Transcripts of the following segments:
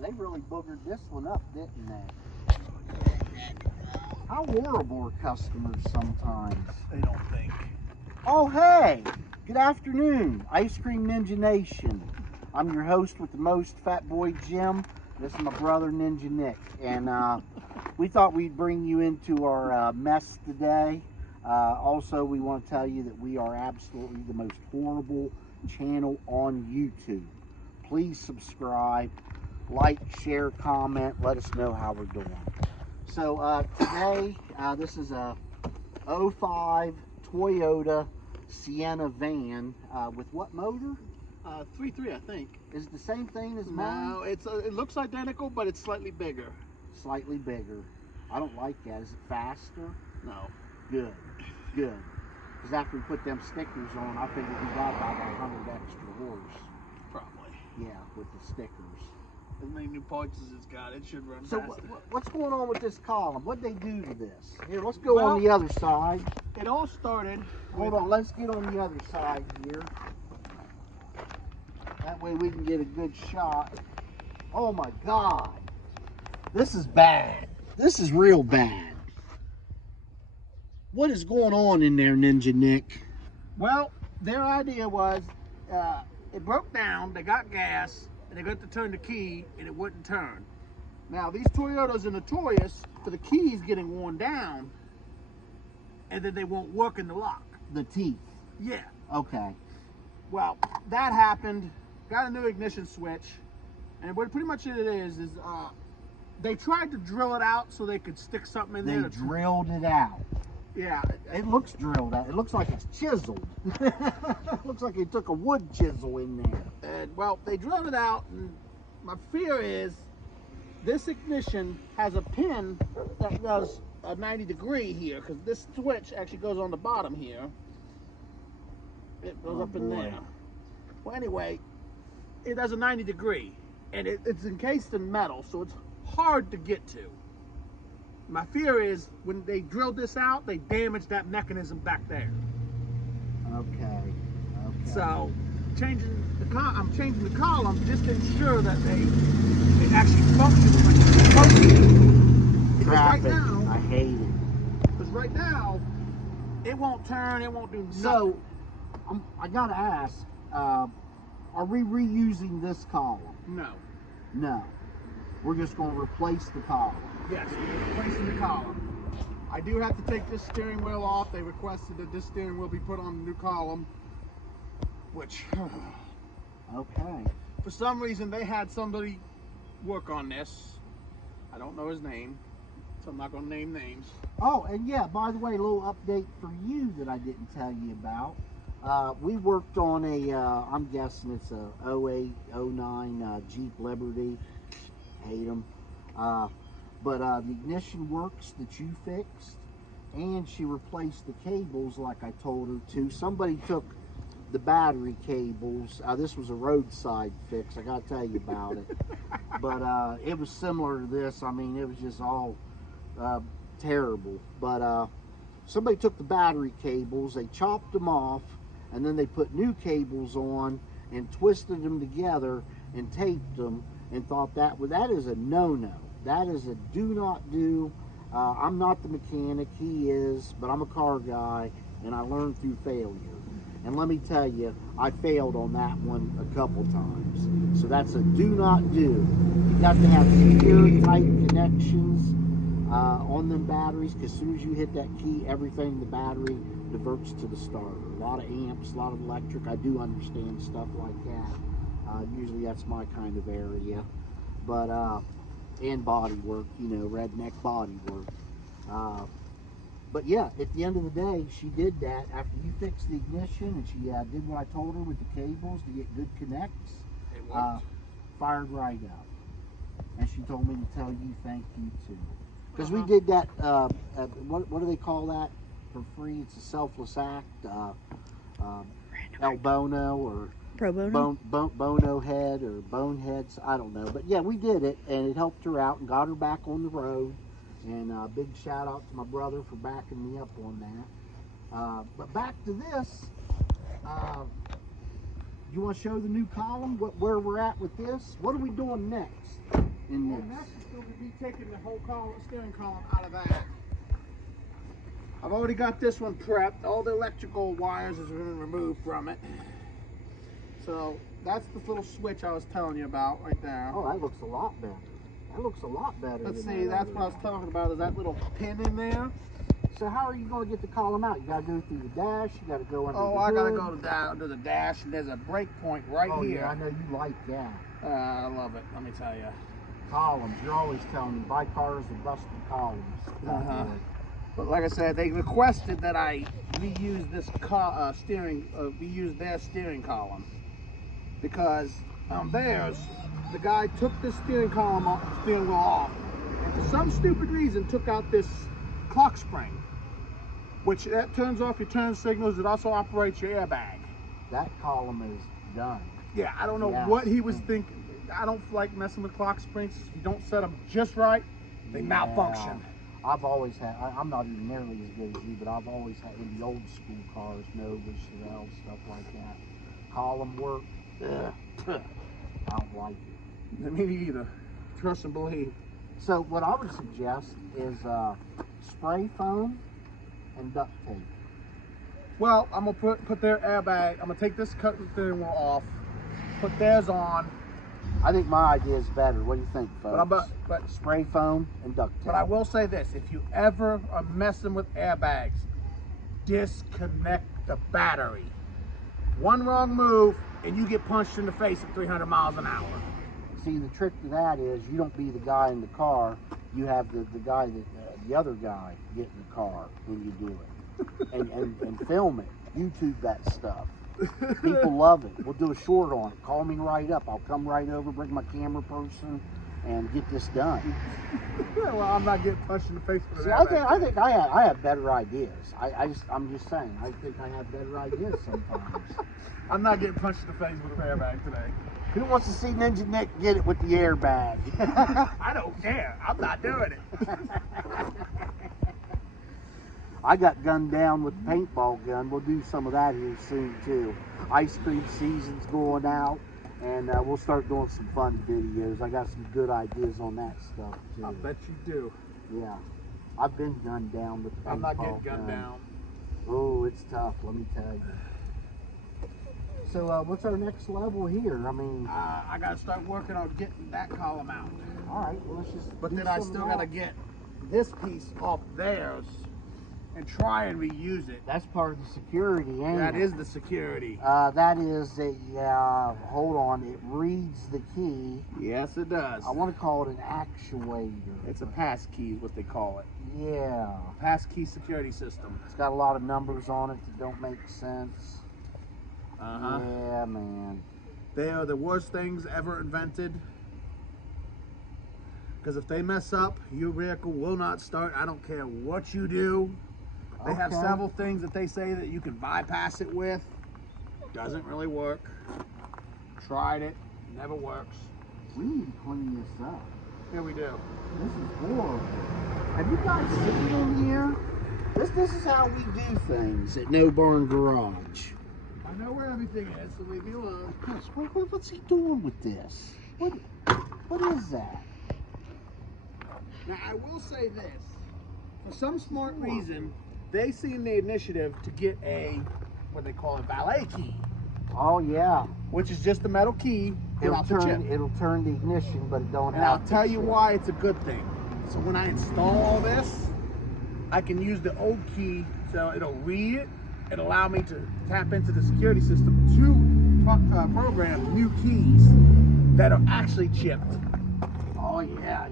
they really boogered this one up, didn't they? How horrible are customers sometimes. They don't think. Oh, hey, good afternoon, Ice Cream Ninja Nation. I'm your host with the most, Fat Boy Jim. This is my brother Ninja Nick, and we thought we'd bring you into our mess today. Also, we want to tell you that we are absolutely the most horrible channel on YouTube. Please subscribe, like, share, comment, let us know how we're doing. So today, this is a 05 Toyota Sienna van with what motor? 3.3, I think. Is it the same thing as mine? No, it looks identical, but it's slightly bigger. Slightly bigger. I don't like that. Is it faster? No. Good. Good. Because after we put them stickers on, I figured we got about 100 extra horse. Probably. Yeah, with the stickers. As many new parts as it's got, it should run So faster. what's going on with this column? What'd they do to this? Here, let's go on the other side. It all started Hold on, let's get on the other side here. That way we can get a good shot. Oh my God. This is bad. This is real bad. What is going on in there, Ninja Nick? Well, their idea was it broke down, they got gas, and they got to turn the key, and it wouldn't turn. Now, these Toyotas are notorious for the keys getting worn down, and then they won't work in the lock. The teeth. Yeah. Okay. Well, that happened, got a new ignition switch, and what pretty much it is they tried to drill it out so they could stick something in there. They drilled it out. Yeah. It looks drilled out. It looks like it's chiseled. It looks like they took a wood chisel in there. And, well, they drilled it out, and my fear is this ignition has a pin that does a 90-degree here, because this switch actually goes on the bottom here. It goes up in there. Well, anyway, it does a 90-degree, and it's encased in metal, so it's hard to get to. My fear is when they drilled this out, they damaged that mechanism back there. Okay. Okay. So, I'm changing the column just to ensure that it actually functions like it's supposed to. Because right now, I hate it. Because right now, it won't turn, it won't do nothing. So, I gotta ask, are we reusing this column? No. No. We're just going to replace the column. Yes, we're replacing the column. I do have to take this steering wheel off. They requested that this steering wheel be put on the new column, which, okay. For some reason, they had somebody work on this. I don't know his name, so I'm not going to name names. Oh, and yeah, by the way, a little update for you that I didn't tell you about. We worked on a, I'm guessing it's a 08, 09 Jeep Liberty. Hate them. But the ignition works that you fixed, and she replaced the cables like I told her to. Somebody took the battery cables. This was a roadside fix, I gotta tell you about it. But it was similar to this. I mean, it was just all terrible. But somebody took the battery cables, they chopped them off, and then they put new cables on and twisted them together and taped them, and thought that is a no-no. That is a do not do. I'm not the mechanic, he is, but I'm a car guy, and I learned through failure. And let me tell you, I failed on that one a couple times. So that's a do not do. You got to have secure, tight connections on them batteries, because as soon as you hit that key, everything in the battery diverts to the starter. A lot of amps, a lot of electric. I do understand stuff like that. Usually that's my kind of area. But and body work, you know, redneck body work. But yeah, at the end of the day, she did that after you fixed the ignition, and she did what I told her with the cables to get good connects. It worked. Fired right up. And she told me to tell you thank you too. Because we did that, what do they call that for free? It's a selfless act. El Bono or Pro Bono? Bono head or boneheads, I don't know. But yeah, we did it, and it helped her out and got her back on the road. And big shout out to my brother for backing me up on that. But back to this, you want to show the new column, where we're at with this? What are we doing next? in And this. next is going to be taking the whole steering column out of that. I've already got this one prepped. All the electrical wires has been removed from it. So that's this little switch I was telling you about right there. Oh, that looks a lot better. That looks a lot better. Let's than see, that that's other what I was one. talking about, is that little pin in there. So how are you going to get the column out? You got to go through the dash. You got to go under the Oh, hood. I gotta go down to the dash, and there's a brake point right Oh, here. yeah, I know you like that. I love it, let me tell you. Columns. You're always telling me buy cars with busted columns. But like I said, they requested that I reuse this reuse their steering column, because theirs, the guy took the steering wheel off, and for some stupid reason took out this clock spring, which that turns off your turn signals. It also operates your airbag. That column is done. Yeah, I don't know Yes. what he was thinking. I don't like messing with clock springs. If you don't set them just right, they malfunction. I've always had, I'm not even nearly as good as you, but I've always had, in the old school cars, Nova, Chevelle, stuff like that. Column work, ugh, I don't like it. Me neither. Trust and believe. So what I would suggest is spray foam and duct tape. Well, I'm gonna put their airbag. I'm gonna take this steering wheel off, put theirs on. I think my idea is better. What do you think, folks? But spray foam and duct tape. But I will say this: if you ever are messing with airbags, disconnect the battery. One wrong move, and you get punched in the face at 300 miles an hour. See, the trick to that is you don't be the guy in the car. You have the guy that the other guy get in the car when you do it, and film it. YouTube that stuff. People love it. We'll do a short on it. Call me right up. I'll come right over, bring my camera person, and get this done. Well, I'm not getting punched in the face with an See, airbag. I think I have better ideas. I'm just saying. I think I have better ideas sometimes. I'm not getting punched in the face with an airbag today. Who wants to see Ninja Nick get it with the airbag? I don't care. I'm not doing it. I got gunned down with the paintball gun. We'll do some of that here soon too. Ice cream season's going out, and we'll start doing some fun videos. I got some good ideas on that stuff too. I bet you do. Yeah, I've been gunned down with the paintball I'm not getting gun. gunned down. Oh, it's tough. Let me tell you. So, what's our next level here? I mean, I got to start working on getting that column out. all right. Well, let's just. But do then I some still of got to that. get this piece off theirs and try and reuse it. That's part of the security, ain't That it? is the security. That is a, hold on, it reads the key. Yes, it does. I want to call it an actuator. It's a pass key is what they call it. Yeah. Pass key security system. It's got a lot of numbers on it that don't make sense. Uh-huh. Yeah, man. They are the worst things ever invented. Because if they mess up, your vehicle will not start. I don't care what you do. They have Okay. several things that they say that you can bypass it with. Doesn't really work. Tried it. Never works. We need to clean this up. Here we do. This is horrible. Have you guys seen in here? This is how we do things at No Barn Garage. I know where everything is, so leave me alone. Gosh, what's he doing with this? What is that? Now, I will say this. For some smart reason, they seen the initiative to get a, what they call a valet key, Oh yeah. which is just a metal key without the chip. It'll turn the ignition, but it don't And have I'll tell the you chip. why it's a good thing. So when I install all this, I can use the old key, so it'll read it and allow me to tap into the security system to program new keys that are actually chipped. Oh yeah.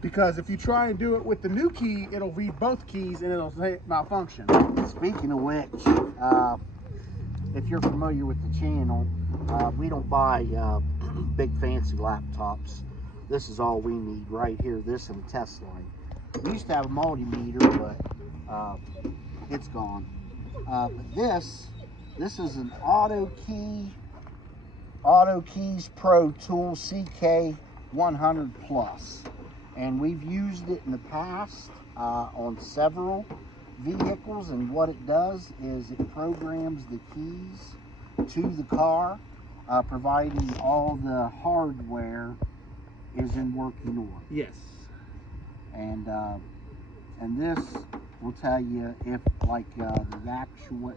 Because if you try and do it with the new key, it'll read both keys and it'll say malfunction. Speaking of which, if you're familiar with the channel, we don't buy big fancy laptops. This is all we need right here. This and a test light. We used to have a multimeter, but it's gone. But this is an Auto Keys Pro Tool CK100 Plus, and we've used it in the past on several vehicles. And what it does is it programs the keys to the car, providing all the hardware is in working order. Yes. And this will tell you if, like, the actual,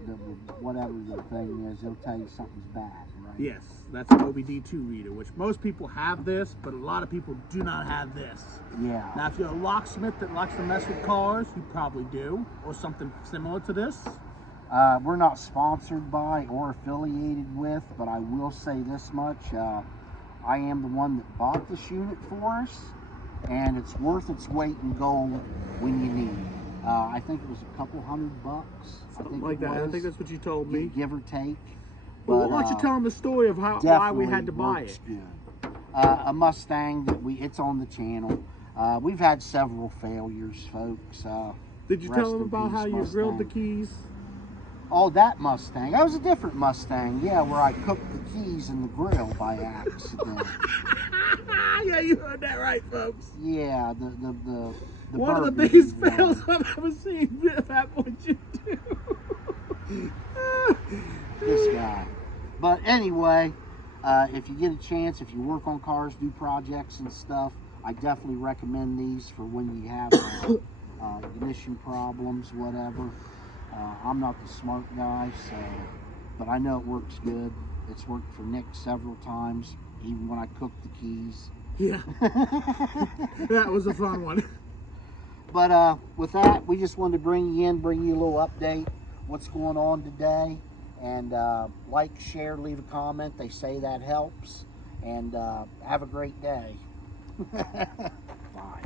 whatever the thing is, it'll tell you something's bad, right? Yes, that's an OBD2 reader, which most people have this, but a lot of people do not have this. Yeah. Now, if you're a locksmith that likes to mess with cars, you probably do, or something similar to this. We're not sponsored by or affiliated with, but I will say this much. I am the one that bought this unit for us, and it's worth its weight in gold when you need it. I think it was a couple $100. Something like that. I think that's what you told me. Give or take. Well, why don't you tell them the story of why we had to buy it? Good. A Mustang that it's on the channel. We've had several failures, folks. Did you tell them about how you grilled the keys? Oh, that Mustang. That was a different Mustang, yeah, where I cooked the keys in the grill by accident. Yeah, you heard that right, folks. Yeah, the one of the biggest fails I've ever seen. That what you do. This guy. But anyway, if you get a chance, if you work on cars, do projects and stuff, I definitely recommend these for when you have ignition problems, whatever. I'm not the smart guy, so, but I know it works good. It's worked for Nick several times, even when I cooked the keys. Yeah. That was a fun one. But with that, we just wanted to bring you a little update, what's going on today. And like, share, leave a comment. They say that helps. And have a great day. Bye.